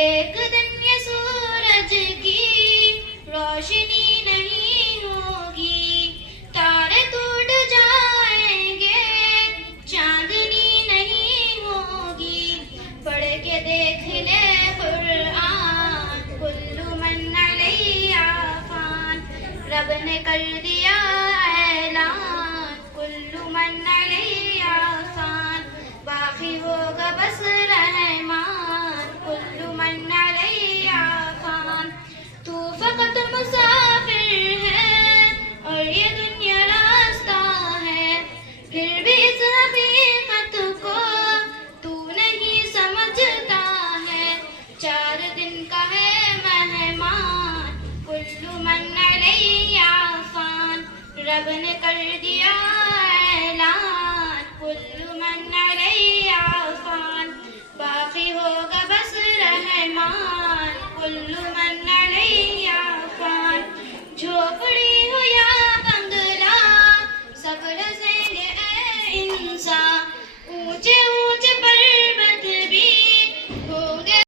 ایک دن یہ سورج کی روشنی نہیں ہوگی، تارے ٹوٹ جائیں گے، چاندنی نہیں ہوگی۔ پڑھ کے دیکھ لے قرآن، کل من علیہ فان، رب نے کر دیا اعلان، کل من علیہ فان، باقی ہوگا بس رحمان، کل من علیہ فان۔ تو فقط مسافر ہے اور یہ دنیا راستہ ہے، پھر بھی اس حقیقت کو تو نہیں سمجھتا ہے۔ 4 دن کا ہے مہمان، کل من علیہ فان، رب نے کر